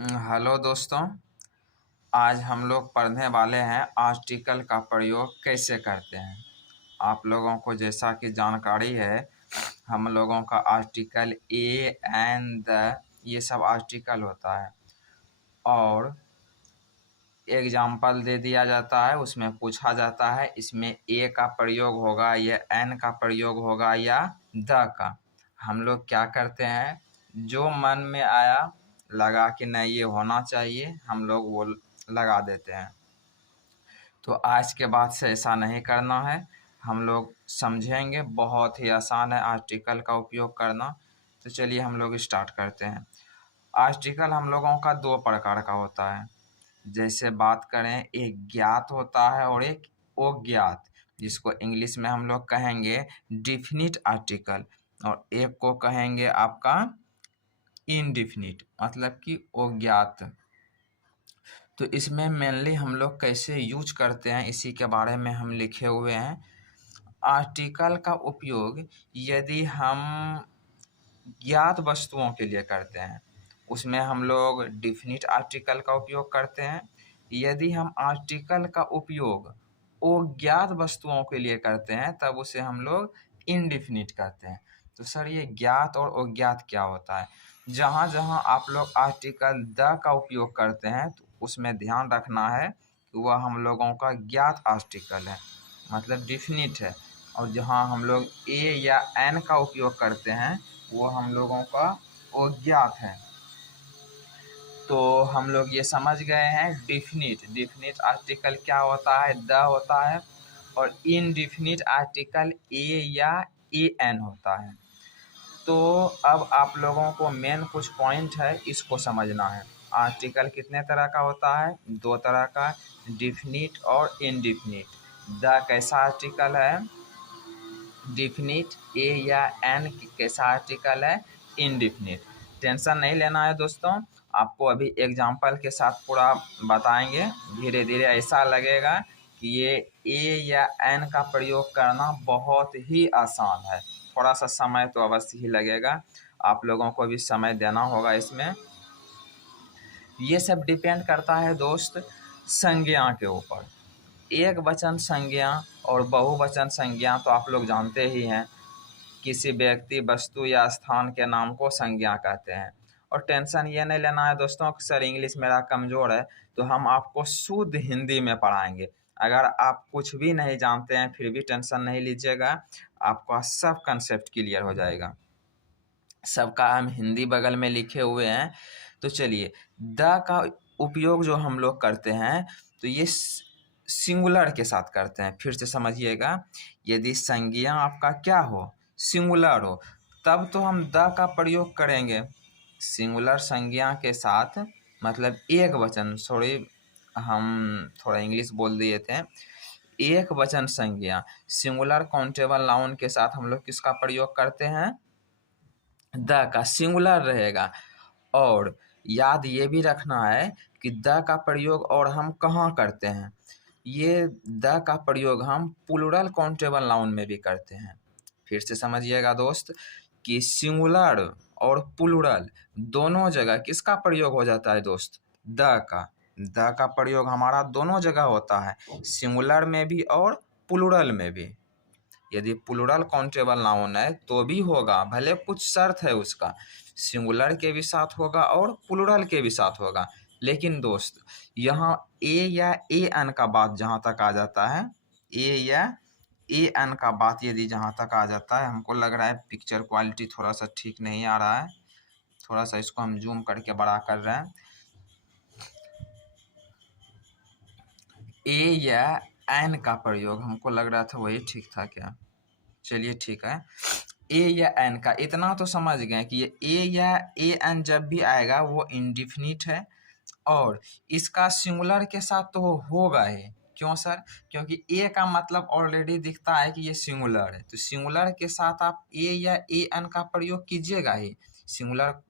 Hello दोस्तों। आज हम लोग पढ़ने वाले हैं आर्टिकल का प्रयोग कैसे करते हैं। आप लोगों को जैसा कि जानकारी है, हम लोगों का आर्टिकल ए एंड द ये सब आर्टिकल होता है और एग्जाम्पल दे दिया जाता है। उसमें पूछा जाता है इसमें ए का प्रयोग होगा या एन का प्रयोग होगा या द का। हम लोग क्या करते हैं, जो मन में आया लगा कि नहीं ये होना चाहिए, हम लोग वो लगा देते हैं। तो आज के बाद से ऐसा नहीं करना है, हम लोग समझेंगे। बहुत ही आसान है आर्टिकल का उपयोग करना। तो चलिए हम लोग स्टार्ट करते हैं। आर्टिकल हम लोगों का दो प्रकार का होता है। जैसे बात करें, एक ज्ञात होता है और एक अज्ञात, जिसको इंग्लिश में हम लोग कहेंगे डिफिनिट आर्टिकल, और एक को कहेंगे आपका इनडिफिनिट, मतलब कि अज्ञात। तो इसमें मेनली हम लोग कैसे यूज करते हैं इसी के बारे में हम लिखे हुए हैं। आर्टिकल का उपयोग यदि हम ज्ञात वस्तुओं के लिए करते हैं, उसमें हम लोग डिफिनिट आर्टिकल का उपयोग करते हैं। यदि हम आर्टिकल का उपयोग अज्ञात वस्तुओं के लिए करते हैं, तब उसे हम लोग इनडिफिनिट कहते हैं। तो सर, ये ज्ञात और अज्ञात क्या होता है? जहाँ जहाँ आप लोग आर्टिकल द का उपयोग करते हैं, तो उसमें ध्यान रखना है कि वह हम लोगों का ज्ञात आर्टिकल है, मतलब डिफिनिट है। और जहाँ हम लोग ए या एन का उपयोग करते हैं, वो हम लोगों का अज्ञात है। तो हम लोग ये समझ गए हैं डिफिनिट आर्टिकल क्या होता है, द होता है, और इनडिफिनिट आर्टिकल ए या ए एन होता है। तो अब आप लोगों को मेन कुछ पॉइंट है, इसको समझना है। आर्टिकल कितने तरह का होता है? दो तरह का, डिफिनिट और इनडिफिनिट। द कैसा आर्टिकल है? डिफिनिट। ए या एन कैसा आर्टिकल है? इनडिफिनिट। टेंशन नहीं लेना है दोस्तों, आपको अभी एग्जाम्पल के साथ पूरा बताएंगे। धीरे धीरे ऐसा लगेगा कि ये ए या एन का प्रयोग करना बहुत ही आसान है। थोड़ा सा समय तो अवश्य ही लगेगा, आप लोगों को भी समय देना होगा इसमें। ये सब डिपेंड करता है दोस्त संज्ञा के ऊपर। एक वचन संज्ञा और बहुवचन संज्ञा तो आप लोग जानते ही हैं। किसी व्यक्ति, वस्तु या स्थान के नाम को संज्ञा कहते हैं। और टेंशन ये नहीं लेना है दोस्तों कि सर इंग्लिश मेरा कमज़ोर है, तो हम आपको शुद्ध हिंदी में पढ़ाएंगे। अगर आप कुछ भी नहीं जानते हैं फिर भी टेंशन नहीं लीजिएगा, आपका सब कंसेप्ट क्लियर हो जाएगा। सबका हम हिंदी बगल में लिखे हुए हैं। तो चलिए, द का उपयोग जो हम लोग करते हैं, तो ये सिंगुलर के साथ करते हैं। फिर से समझिएगा, यदि संज्ञा आपका क्या हो, सिंगुलर हो, तब तो हम द का प्रयोग करेंगे। सिंगुलर संज्ञा के साथ मतलब एक वचन, सॉरी हम थोड़ा इंग्लिश बोल दिए थे। एक वचन संज्ञा सिंगुलर काउंटेबल नाउन के साथ हम लोग किसका प्रयोग करते हैं? द का। सिंगुलर रहेगा। और याद ये भी रखना है कि द का प्रयोग और हम कहाँ करते हैं। ये द का प्रयोग हम प्लूरल काउंटेबल नाउन में भी करते हैं। फिर से समझिएगा दोस्त कि सिंगुलर और प्लूरल दोनों जगह किसका प्रयोग हो जाता है दोस्त? द का। द का प्रयोग हमारा दोनों जगह होता है, सिंगुलर में भी और प्लूरल में भी। यदि प्लूरल काउंटेबल नाउन है तो भी होगा, भले कुछ शर्त है उसका, सिंगुलर के भी साथ होगा और प्लूरल के भी साथ होगा। लेकिन दोस्त यहाँ ए या ए एन का बात जहाँ तक आ जाता है, ए या ए एन का बात यदि जहाँ तक आ जाता है, हमको लग रहा है पिक्चर क्वालिटी थोड़ा सा ठीक नहीं आ रहा है, थोड़ा सा इसको हम जूम करके बड़ा कर रहे हैं। ए या एन का प्रयोग हमको लग रहा था वही ठीक था क्या? चलिए ठीक है, ए या एन का इतना तो समझ गए कि ये ए या ए एन जब भी आएगा वो इंडिफिनिट है, और इसका सिंगुलर के साथ तो होगा ही। क्यों सर? क्योंकि ए का मतलब ऑलरेडी दिखता है कि ये सिंगुलर है, तो सिंगुलर के साथ आप ए या ए एन का प्रयोग कीजिएगा ही। सिंगुलर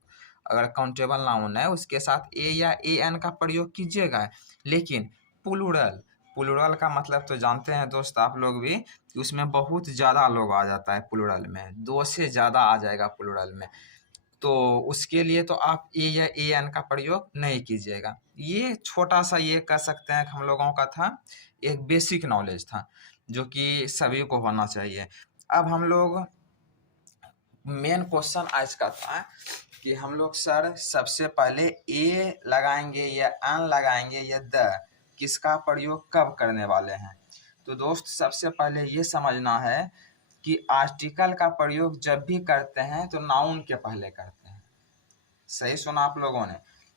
अगर काउंटेबल नाउन है उसके साथ ए या ए एन का प्रयोग कीजिएगा। लेकिन प्लूरल, प्लूरल का मतलब तो जानते हैं दोस्त आप लोग भी कि उसमें बहुत ज़्यादा लोग आ जाता है। प्लूरल में दो से ज़्यादा आ जाएगा प्लूरल में। तो उसके लिए तो आप ए या ए एन का प्रयोग नहीं कीजिएगा। ये छोटा सा ये कह सकते हैं कि हम लोगों का था, एक बेसिक नॉलेज था जो कि सभी को होना चाहिए। अब हम लोग मेन क्वेश्चन आज का था कि हम लोग सर सबसे पहले ए लगाएंगे या एन लगाएंगे या द, किसका प्रयोग कब करने वाले हैं। तो दोस्त सबसे पहले ये समझना है कि आर्टिकल का प्रयोग जब भी करते हैं तो नाउन के पहले करते हैं। सही सुना आप लोगों ने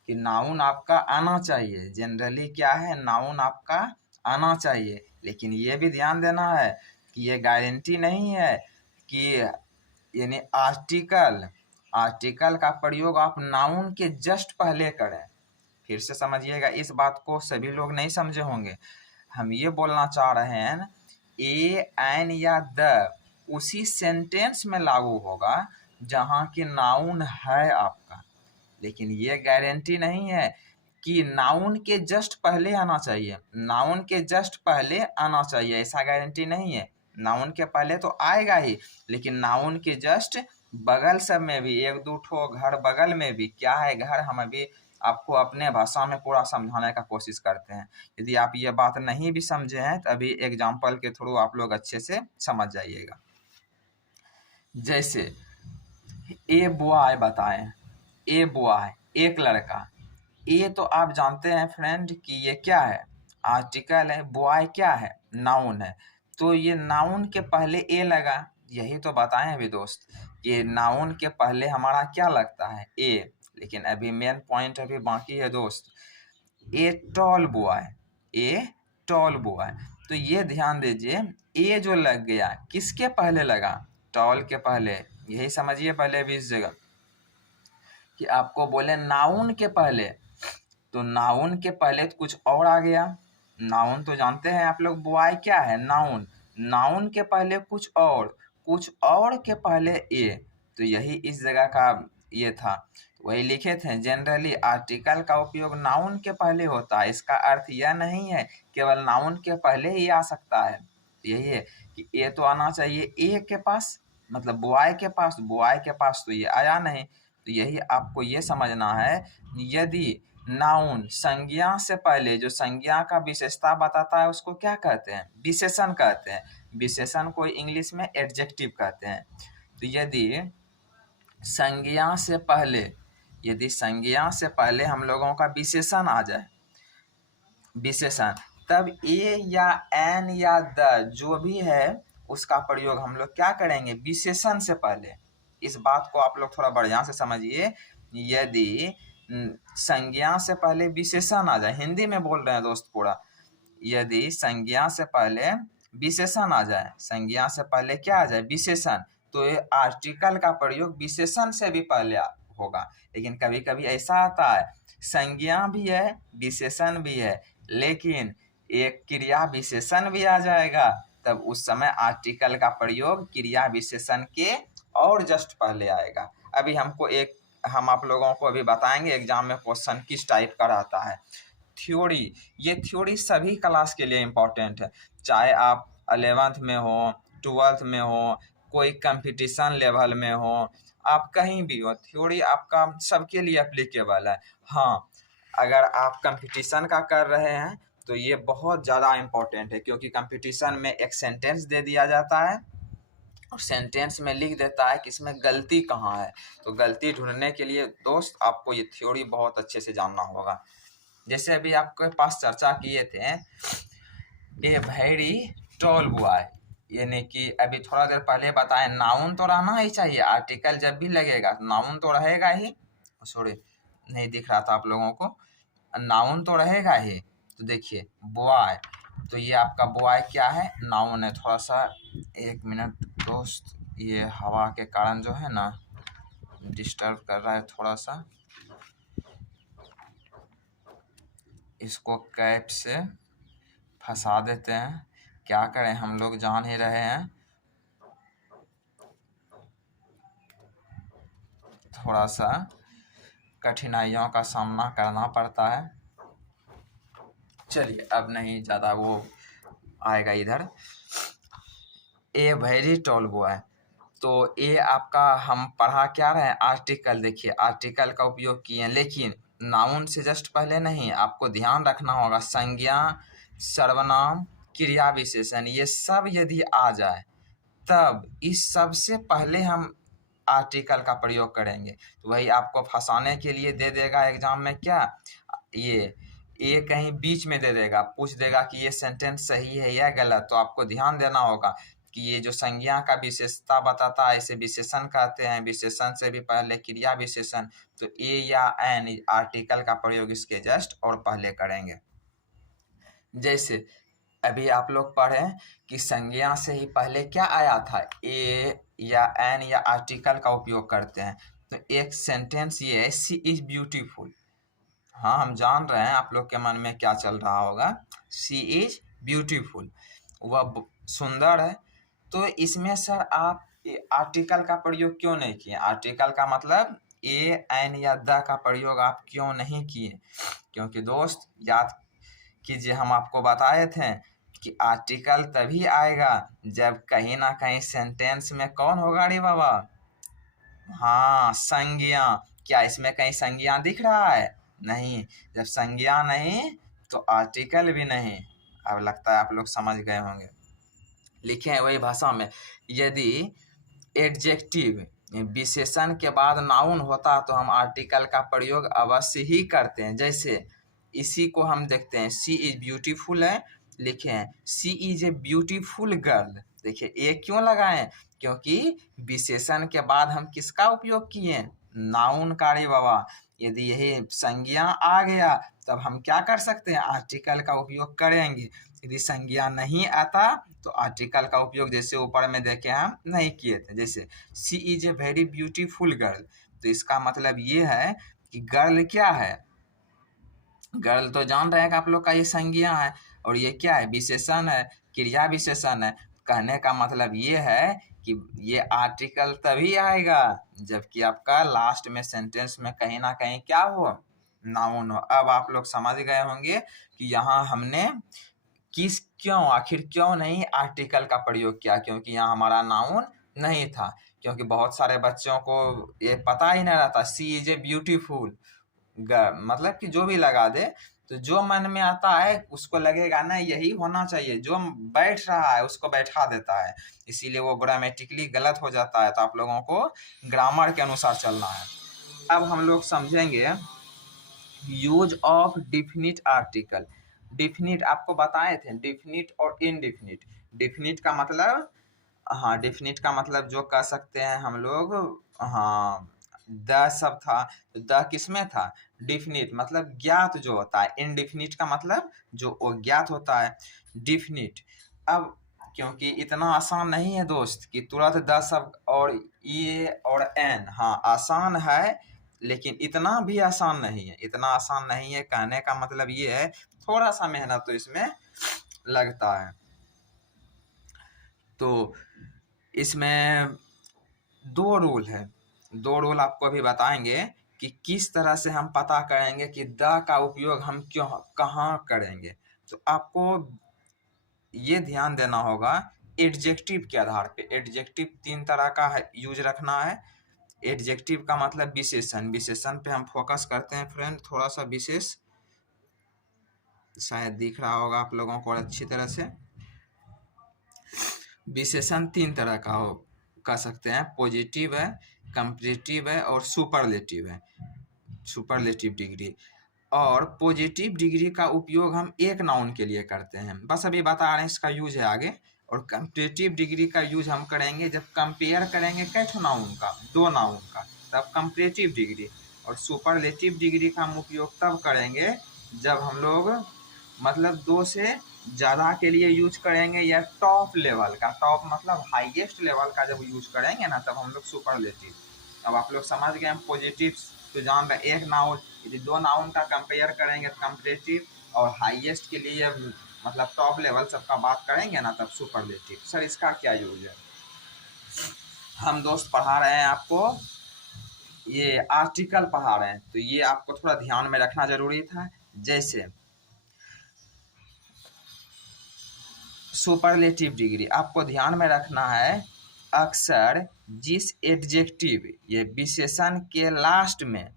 कि नाउन आपका आना चाहिए। जनरली क्या है, नाउन आपका आना चाहिए, लेकिन ये भी ध्यान देना है कि ये गारंटी नहीं है कि यानी आर्टिकल का प्रयोग आप नाउन के जस्ट पहले करें। फिर से समझिएगा, इस बात को सभी लोग नहीं समझे होंगे। हम ये बोलना चाह रहे हैं ए एन या द उसी सेंटेंस में लागू होगा जहाँ की नाउन है आपका, लेकिन ये गारंटी नहीं है कि नाउन के जस्ट पहले आना चाहिए। नाउन के जस्ट पहले आना चाहिए ऐसा गारंटी नहीं है। नाउन के पहले तो आएगा ही, लेकिन नाउन के जस्ट बगल सब में भी, एक दो ठो घर बगल में भी, क्या है घर, हम अभी आपको अपने भाषा में पूरा समझाने का कोशिश करते हैं। यदि आप ये बात नहीं भी समझे हैं तो अभी एग्जाम्पल के थ्रू आप लोग अच्छे से समझ जाइएगा। जैसे ए बॉय बताएं, ए बॉय एक लड़का। ए तो आप जानते हैं फ्रेंड कि ये क्या है, आर्टिकल है। बॉय क्या है, नाउन है। तो ये नाउन के पहले ए लगा, यही तो बताएं अभी दोस्त कि नाउन के पहले हमारा क्या लगता है, ए। लेकिन अभी मेन पॉइंट अभी बाकी है दोस्त। A tall boy, a tall boy. तो ये ध्यान दीजिए, ए जो लग गया किसके पहले लगा, टॉल के पहले। यही समझिए पहले भी इस जगह कि आपको बोले नाउन के पहले, तो नाउन के पहले तो कुछ और आ गया। नाउन तो जानते हैं आप लोग, बॉय क्या है, नाउन। नाउन के पहले कुछ और के पहले ए। तो यही इस जगह का ये था, वही लिखे थे। जनरली आर्टिकल का उपयोग नाउन के पहले होता है। इसका अर्थ यह नहीं है केवल नाउन के पहले ही आ सकता है। यही है कि ए तो आना चाहिए ए के पास, मतलब बॉय के पास। बॉय के पास तो ये आया नहीं। तो यही आपको ये समझना है, यदि नाउन संज्ञा से पहले, जो संज्ञा का विशेषता बताता है उसको क्या कहते हैं, विशेषण कहते हैं। विशेषण को इंग्लिश में एडजेक्टिव कहते हैं। तो यदि संज्ञा से पहले हम लोगों का विशेषण आ जाए, विशेषण, तब ए या एन या द जो भी है उसका प्रयोग हम लोग क्या करेंगे, विशेषण से पहले। इस बात को आप लोग थोड़ा बढ़िया से समझिए। यदि संज्ञा से पहले विशेषण आ जाए, हिंदी में बोल रहे हैं दोस्त पूरा, यदि संज्ञा से पहले विशेषण आ जाए, संज्ञा से पहले क्या आ जाए, विशेषण, तो ये आर्टिकल का प्रयोग विशेषण से भी पहले होगा। लेकिन कभी कभी ऐसा आता है संज्ञा भी है विशेषण भी है, लेकिन एक क्रिया विशेषण भी आ जाएगा, तब उस समय आर्टिकल का प्रयोग क्रिया विशेषण के और जस्ट पहले आएगा। अभी हम आप लोगों को अभी बताएंगे एग्जाम में क्वेश्चन किस टाइप का रहता है। थ्योरी, ये थ्योरी सभी क्लास के लिए इम्पोर्टेंट है, चाहे आप 11th में हो, 12th में हो, कोई कंपटीशन लेवल में हो, आप कहीं भी हो, थ्योरी आपका सबके लिए एप्लीकेबल है। हाँ, अगर आप कंपटीशन का कर रहे हैं तो ये बहुत ज़्यादा इम्पोर्टेंट है, क्योंकि कंपटीशन में एक सेंटेंस दे दिया जाता है और सेंटेंस में लिख देता है कि इसमें गलती कहाँ है। तो गलती ढूंढने के लिए दोस्त आपको ये थ्योरी बहुत अच्छे से जानना होगा। जैसे अभी आपके पास चर्चा किए थे ए वेरी टॉल बॉय, यानी कि अभी थोड़ा देर पहले बताएं नाउन तो रहना ही चाहिए। आर्टिकल जब भी लगेगा नाउन तो रहेगा ही। सॉरी, नहीं दिख रहा था आप लोगों को, नाउन तो रहेगा ही। तो देखिए बॉय, तो ये आपका बॉय क्या है, नाउन है। थोड़ा सा 1 मिनट दोस्त, ये हवा के कारण जो है ना डिस्टर्ब कर रहा है थोड़ा सा, इसको कैप से फंसा देते हैं। क्या करें, हम लोग जान ही रहे हैं, थोड़ा सा कठिनाइयों का सामना करना पड़ता है। चलिए अब नहीं ज़्यादा वो आएगा इधर। ए वेरी टॉल बॉय, तो ये आपका हम पढ़ा क्या रहे हैं, आर्टिकल। देखिए आर्टिकल का उपयोग किए हैं, लेकिन नाउन से जस्ट पहले नहीं, आपको ध्यान रखना होगा संज्ञा, सर्वनाम, क्रिया विशेषण, ये सब यदि आ जाए तब इस सबसे पहले हम आर्टिकल का प्रयोग करेंगे। तो वही आपको फंसाने के लिए दे देगा एग्जाम में क्या, ये कहीं बीच में दे देगा, पूछ देगा कि ये सेंटेंस सही है या गलत। तो आपको ध्यान देना होगा कि ये जो संज्ञा का विशेषता बताता है इसे विशेषण कहते हैं, विशेषण से भी पहले क्रिया विशेषण। तो ए या एन आर्टिकल का प्रयोग इसके जस्ट और पहले करेंगे। जैसे अभी आप लोग पढ़े कि संज्ञा से ही पहले क्या आया था, ए या एन या आर्टिकल का उपयोग करते हैं। तो एक सेंटेंस ये है, सी इज ब्यूटीफुल। हाँ हम जान रहे हैं आप लोग के मन में क्या चल रहा होगा, सी इज ब्यूटीफुल, वह सुंदर है। तो इसमें सर आप आर्टिकल का प्रयोग क्यों नहीं किए, आर्टिकल का मतलब ए एन या द का प्रयोग आप क्यों नहीं किए? क्योंकि दोस्त याद कीजिए हम आपको बताए थे कि आर्टिकल तभी आएगा जब कहीं ना कहीं सेंटेंस में कौन होगा रे बाबा, हाँ संज्ञा। क्या इसमें कहीं संज्ञा दिख रहा है? नहीं, जब संज्ञा नहीं तो आर्टिकल भी नहीं। अब लगता है आप लोग समझ गए होंगे। लिखे हैं वही भाषा में, यदि एडजेक्टिव विशेषण के बाद नाउन होता तो हम आर्टिकल का प्रयोग अवश्य ही करते हैं। जैसे इसी को हम देखते हैं, सी इज ब्यूटीफुल है, लिखे हैं सी इज ए ब्यूटीफुल गर्ल। देखिए ये क्यों लगाएं, क्योंकि विशेषण के बाद हम किसका उपयोग किए, नाउन का रे बाबा। यदि यही संज्ञा आ गया तब हम क्या कर सकते हैं, आर्टिकल का उपयोग करेंगे। यदि संज्ञा नहीं आता तो आर्टिकल का उपयोग जैसे ऊपर में देखे हम नहीं किए थे। जैसे she is a very beautiful girl, तो इसका मतलब ये है कि गर्ल क्या है, गर्ल तो जान रहे हैं कि आप लोग का ये संज्ञा है, और ये क्या है, विशेषण है, क्रिया विशेषण है। कहने का मतलब ये है कि ये आर्टिकल तभी आएगा जबकि आपका लास्ट में सेंटेंस में कहीं ना कहीं क्या हो, नाउन हो। अब आप लोग समझ गए होंगे कि यहाँ हमने किस क्यों आखिर क्यों नहीं आर्टिकल का प्रयोग किया, क्योंकि यहाँ हमारा नाउन नहीं था। क्योंकि बहुत सारे बच्चों को ये पता ही नहीं रहता, सी इज ए ब्यूटीफुल मतलब कि जो भी लगा दे, तो जो मन में आता है उसको लगेगा ना यही होना चाहिए, जो बैठ रहा है उसको बैठा देता है, इसीलिए वो ग्रामेटिकली गलत हो जाता है। तो आप लोगों को ग्रामर के अनुसार चलना है। अब हम लोग समझेंगे use of definite article. Definite आपको बताए थे, डिफिनिट और इनडिफिनिट। डिफिनिट का मतलब, हाँ डिफिनिट का मतलब जो कह सकते हैं हम लोग, हाँ द सब था, तो द किसमें था, डिफिनिट मतलब ज्ञात जो होता है। इनडिफिनिट का मतलब जो अज्ञात होता है, डिफिनिट। अब क्योंकि इतना आसान नहीं है दोस्त कि तुरंत द सब और ये और एन, हाँ आसान है लेकिन इतना भी आसान नहीं है, इतना आसान नहीं है। कहने का मतलब ये है थोड़ा सा मेहनत तो इसमें लगता है। तो इसमें दो रूल है, दो रूल आपको अभी बताएंगे कि किस तरह से हम पता करेंगे कि द का उपयोग हम क्यों कहाँ करेंगे। तो आपको ये ध्यान देना होगा एडजेक्टिव के आधार पे। एडजेक्टिव तीन तरह का है, यूज रखना है। एडजेक्टिव का मतलब विशेषण, विशेषण पे हम फोकस करते हैं फ्रेंड। थोड़ा सा विशेष शायद दिख रहा होगा आप लोगों को अच्छी तरह से। विशेषण तीन तरह का हो कह सकते हैं, पॉजिटिव है, कंपैरेटिव है और सुपरलेटिव है, सुपरलेटिव डिग्री। और पॉजिटिव डिग्री का उपयोग हम एक नाउन के लिए करते हैं, बस अभी बता रहे हैं इसका यूज है आगे। और कंपैरेटिव डिग्री का यूज हम करेंगे जब कंपेयर करेंगे कैसे नाउन का, दो नाउन का, तब कंपैरेटिव डिग्री। और सुपरलेटिव डिग्री का हम उपयोग तब करेंगे जब हम लोग मतलब दो से ज़्यादा के लिए यूज करेंगे, या टॉप लेवल का, टॉप मतलब हाईएस्ट लेवल का जब यूज करेंगे ना तब हम लोग सुपरलेटिव। अब आप लोग समझ गए हम पॉजिटिव तो जान रहे, एक नाउन यदि दो नाउन का कंपेयर करेंगे कंपैरेटिव, और हाईएस्ट के लिए मतलब टॉप लेवल सबका बात करेंगे ना तब सुपरलेटिव। सर इसका क्या यूज है, हम दोस्त पढ़ा रहे हैं आपको, ये आर्टिकल पढ़ा रहे हैं तो ये आपको थोड़ा ध्यान में रखना जरूरी था। जैसे सुपरलेटिव डिग्री आपको ध्यान में रखना है, अक्सर जिस एडजेक्टिव ये विशेषण के लास्ट में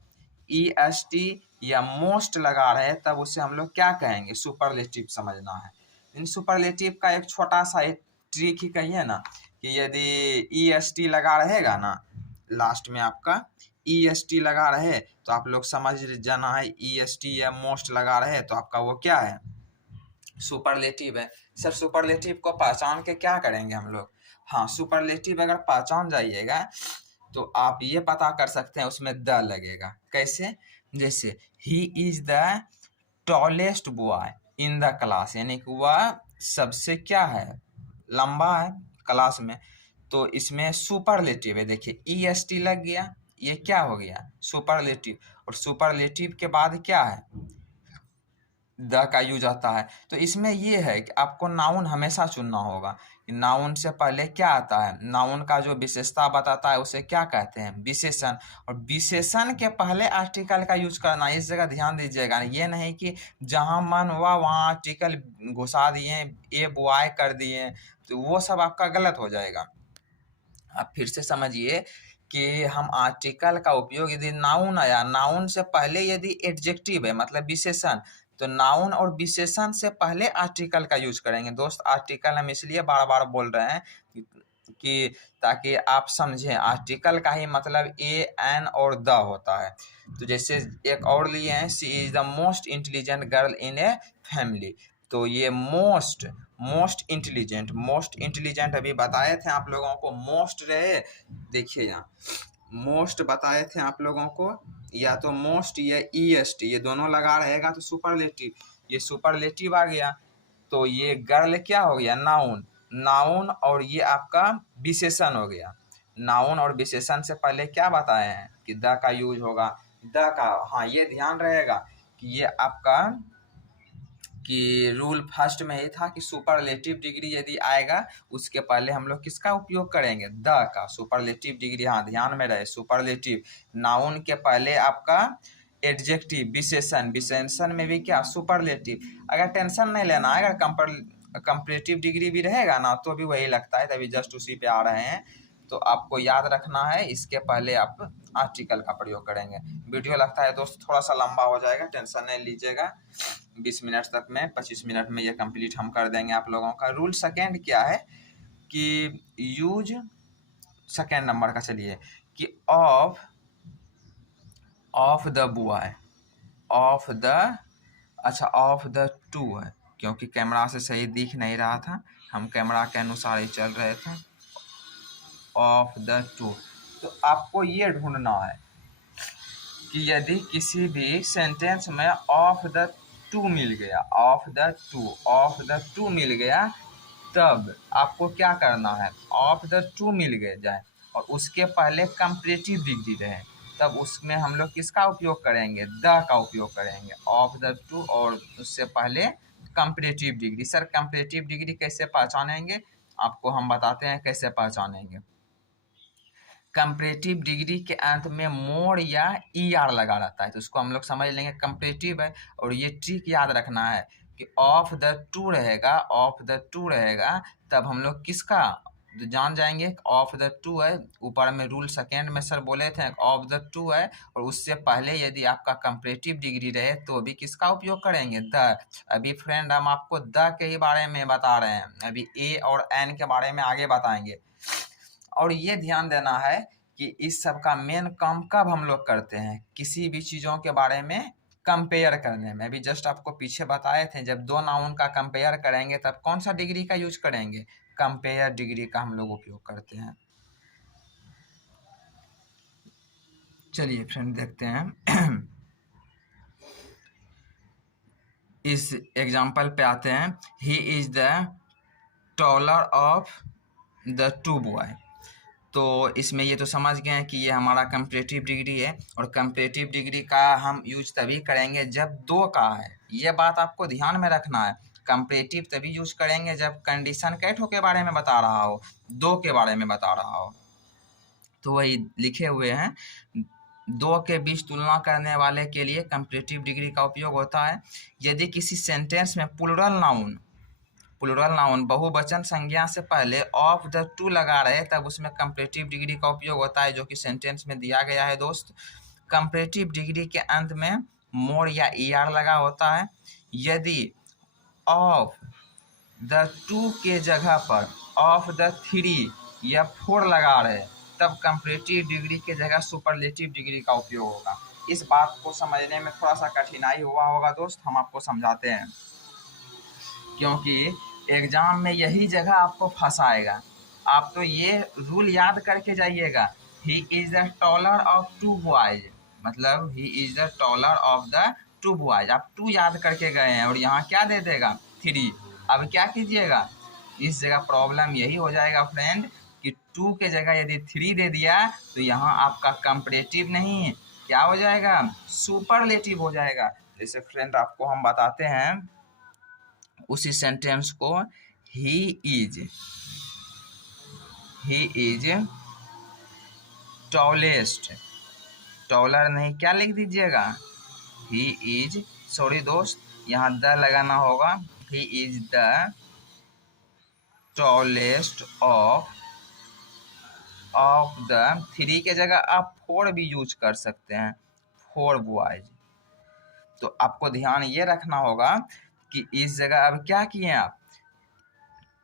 EST या मोस्ट लगा रहे हैं तब उसे हम लोग क्या कहेंगे, सुपरलेटिव समझना है। इन सुपरलेटिव का एक छोटा सा एक ट्रिक ही कहिए ना कि यदि EST लगा रहेगा ना लास्ट में, आपका EST लगा रहे तो आप लोग समझ जाना है EST या मोस्ट लगा रहे तो आपका वो क्या है, सुपरलेटिव है। सर सुपरलेटिव को पहचान के क्या करेंगे हम लोग, हाँ सुपरलेटिव अगर पहचान जाइएगा तो आप ये पता कर सकते हैं उसमें द लगेगा। कैसे, जैसे ही is the tallest boy in the class, यानी कि वह सबसे क्या है, लंबा है क्लास में, तो इसमें सुपरलेटिव है। देखिए EST लग गया, ये क्या हो गया, सुपरलेटिव। और सुपरलेटिव के बाद क्या है, द का यूज आता है। तो इसमें ये है कि आपको नाउन हमेशा चुनना होगा कि नाउन से पहले क्या आता है, नाउन का जो विशेषता बताता है उसे क्या कहते हैं, विशेषण। और विशेषण के पहले आर्टिकल का यूज करना, इस जगह ध्यान दीजिएगा। ये नहीं कि जहां मन हुआ वहां आर्टिकल घुसा दिए, ए बॉय कर दिए, तो वो सब आपका गलत हो जाएगा। आप फिर से समझिए कि हम आर्टिकल का उपयोग यदि नाउन आया, नाउन से पहले यदि एडजेक्टिव है मतलब विशेषण, तो नाउन और विशेषण से पहले आर्टिकल का यूज करेंगे। दोस्त आर्टिकल हम इसलिए बार बार बोल रहे हैं कि ताकि आप समझें आर्टिकल का ही मतलब ए एन और द होता है। तो जैसे एक और लिए हैं, she is the most intelligent girl in a family, तो ये मोस्ट इंटेलिजेंट अभी बताए थे आप लोगों को, मोस्ट रहे, देखिए यहाँ मोस्ट बताए थे आप लोगों को, या तो मोस्ट या EST ये दोनों लगा रहेगा तो सुपरलेटिव, ये सुपरलेटिव आ गया। तो ये गर्ल क्या हो गया, नाउन और ये आपका विशेषण हो गया। नाउन और विशेषण से पहले क्या बताए हैं कि द का यूज होगा, द का, हाँ ये ध्यान रहेगा कि ये आपका कि रूल फर्स्ट में ही था कि सुपरलेटिव डिग्री यदि आएगा उसके पहले हम लोग किसका उपयोग करेंगे, द का। सुपरलेटिव डिग्री, हाँ ध्यान में रहे, सुपरलेटिव नाउन के पहले आपका एडजेक्टिव, विशेषण में भी क्या, सुपरलेटिव। अगर टेंशन नहीं लेना है, अगर कंपैरेटिव डिग्री भी रहेगा ना तो भी वही लगता है, तभी जस्ट उसी पे आ रहे हैं। तो आपको याद रखना है इसके पहले आप आर्टिकल का प्रयोग करेंगे। वीडियो लगता है दोस्त थोड़ा सा लंबा हो जाएगा, टेंशन नहीं लीजिएगा, 20 मिनट तक में, 25 मिनट में ये कंप्लीट हम कर देंगे आप लोगों का। रूल सेकेंड क्या है कि यूज, सेकेंड नंबर का चलिए, कि of the boy, of the, अच्छा ऑफ द टू है क्योंकि कैमरा से सही दिख नहीं रहा था, हम कैमरा के अनुसार ही चल रहे थे। ऑफ द टू, तो आपको ये ढूंढना है कि यदि किसी भी सेंटेंस में ऑफ द टू मिल गया, ऑफ द टू मिल गया, तब आपको क्या करना है, ऑफ द टू मिल गए जाए और उसके पहले कंपैरेटिव डिग्री रहे, तब उसमें हम लोग किसका उपयोग करेंगे, द का उपयोग करेंगे, ऑफ द टू और उससे पहले comparative degree. Sir comparative degree कैसे पहचानेंगे, आपको हम बताते हैं कैसे पहचानेंगे। कंपैरेटिव डिग्री के अंत में मोर या ER लगा रहता है, तो उसको हम लोग समझ लेंगे कंपैरेटिव है। और ये ट्रिक याद रखना है कि ऑफ द टू रहेगा, तब हम लोग किसका जान जाएंगे, ऑफ द टू है, ऊपर में रूल सेकेंड में सर बोले थे ऑफ द टू है, और उससे पहले यदि आपका कंपैरेटिव डिग्री रहे तो भी किसका उपयोग करेंगे, द। अभी फ्रेंड हम आपको द के ही बारे में बता रहे हैं, अभी ए और एन के बारे में आगे बताएंगे। और ये ध्यान देना है कि इस सब का मेन काम कब हम लोग करते हैं, किसी भी चीज़ों के बारे में कंपेयर करने में। अभी जस्ट आपको पीछे बताए थे जब दो नाउन का कंपेयर करेंगे तब कौन सा डिग्री का यूज करेंगे, कंपेयर डिग्री का हम लोग उपयोग करते हैं। चलिए फ्रेंड देखते हैं इस एग्जाम्पल पे आते हैं। ही is the taller of the two boy, तो इसमें ये तो समझ गए हैं कि ये हमारा कंपैरेटिव डिग्री है, और कंपैरेटिव डिग्री का हम यूज तभी करेंगे जब दो का है, ये बात आपको ध्यान में रखना है। कंपैरेटिव तभी यूज करेंगे जब कंडीशन कैठो के बारे में बता रहा हो, दो के बारे में बता रहा हो। तो वही लिखे हुए हैं, दो के बीच तुलना करने वाले के लिए कंपैरेटिव डिग्री का उपयोग होता है। यदि किसी सेंटेंस में प्लूरल नाउन प्लूरल नाउन बहुवचन संज्ञा से पहले ऑफ द टू लगा रहे तब उसमें कंपैरेटिव डिग्री का उपयोग होता है, जो कि सेंटेंस में दिया गया है दोस्त। कंपैरेटिव डिग्री के अंत में मोर या ER लगा होता है। यदि ऑफ द टू के जगह पर ऑफ द थ्री या 4 लगा रहे तब कंपैरेटिव डिग्री के जगह सुपरलेटिव डिग्री का उपयोग होगा। इस बात को समझने में थोड़ा सा कठिनाई हुआ होगा दोस्त, हम आपको समझाते हैं, क्योंकि एग्जाम में यही जगह आपको फंसाएगा। आप तो ये रूल याद करके जाइएगा, he is the taller of 2 boys, मतलब he is the taller of the 2 boys. आप 2 याद करके गए हैं और यहाँ क्या दे देगा 3। अब क्या कीजिएगा, इस जगह प्रॉब्लम यही हो जाएगा फ्रेंड कि 2 के जगह यदि 3 दे दिया तो यहाँ आपका कंपैरेटिव नहीं क्या हो जाएगा, सुपरलेटिव हो जाएगा। जैसे फ्रेंड आपको हम बताते हैं उसी सेंटेंस को, ही इज टॉलेस्ट, टॉलर नहीं क्या लिख दीजिएगा, ही इज, सॉरी दोस्त यहाँ द लगाना होगा, ही is the tallest of the 3 के जगह आप 4 भी यूज कर सकते हैं, 4 बॉयज। तो आपको ध्यान ये रखना होगा कि इस जगह अब क्या किए आप,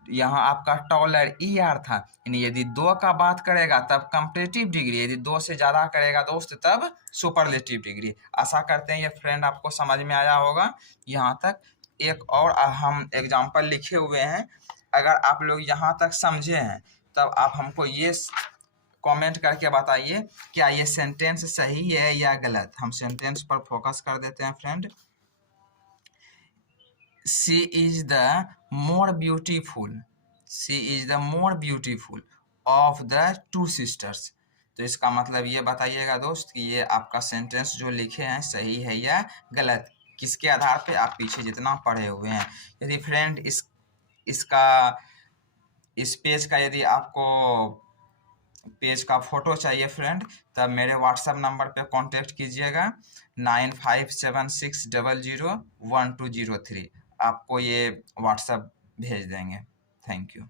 यहाँ आपका टॉलर ER था, यानी यदि 2 का बात करेगा तब कंपैरेटिव डिग्री, यदि 2 से ज़्यादा करेगा दोस्त तब सुपरलेटिव डिग्री। आशा करते हैं ये फ्रेंड आपको समझ में आया होगा यहाँ तक। एक और हम एग्जाम्पल लिखे हुए हैं, अगर आप लोग यहाँ तक समझे हैं तब आप हमको ये कमेंट करके बताइए क्या ये सेंटेंस सही है या गलत। हम सेंटेंस पर फोकस कर देते हैं friend. She is the more beautiful, she is the more beautiful of the 2 sisters. तो इसका मतलब ये बताइएगा दोस्त कि ये आपका सेंटेंस जो लिखे हैं सही है या गलत, किसके आधार पे, आप पीछे जितना पढ़े हुए हैं। यदि फ्रेंड इस पेज का यदि आपको पेज का फ़ोटो चाहिए फ्रेंड तब मेरे व्हाट्सएप नंबर पे कांटेक्ट कीजिएगा 9576001203। आपको ये व्हाट्सएप भेज देंगे। Thank you.